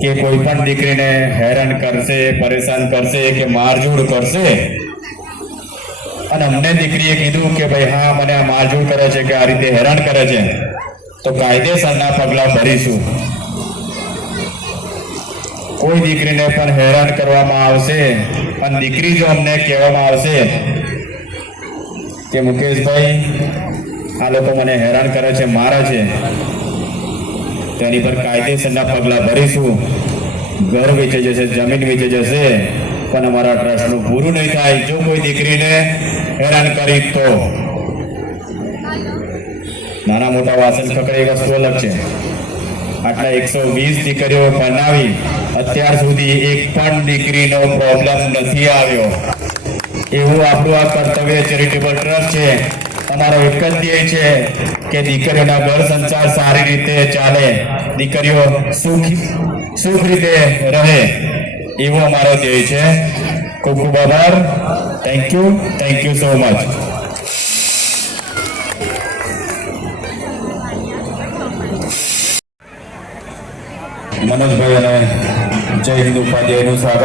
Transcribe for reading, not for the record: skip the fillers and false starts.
કે કોઈ પણ દીકરીને હેરાન કરશે, પરેશાન કરશે કે મારઝૂડ કરશે અને અમને દીકરીએ કીધું કે ભાઈ હા મને આ મારઝૂડ કરે છે કે આ રીતે હેરાન કરે છે તો કાયદેસરના પગલાં ભરીશું. કોઈ દીકરીને પણ હેરાન કરવામાં આવશે અને દીકરી જો અમને કહેવામાં આવશે કે મુકેશભાઈ આ લોકો મને હેરાન કરે છે, મારે છે, તેની પર કાયદેસરના પગલાં ભરીશું. ઘર વેચી જશે, જમીન વેચી જશે, પણ અમારા ટ્રસ્ટનું પૂરું નહીં થાય જો કોઈ દીકરીને હેરાન કરી તો. નાના મોટા વાસણ ખકડે એ વસ્તુ અલગ છે. આટલા 120 દીકરીઓ બનાવી અત્યાર સુધી એક પણ દીકરીનો પ્રોબ્લેમ નથી આવ્યો. એવું આપણું આ કર્તવ્ય ચેરિટેબલ ટ્રસ્ટ છે. અમારો એક જ ધ્યેય છે કે દીકરીઓના ઘર સંસાર સારી રીતે ચાલે, દીકરીઓ સુખ રીતે રહે, એવો અમારો ધ્યેય છે. ખૂબ ખૂબ આભાર. Thank you so much. મનોજભાઈ અને જય હિન્દ ઉપાધ્યાયનું સ્વાગત.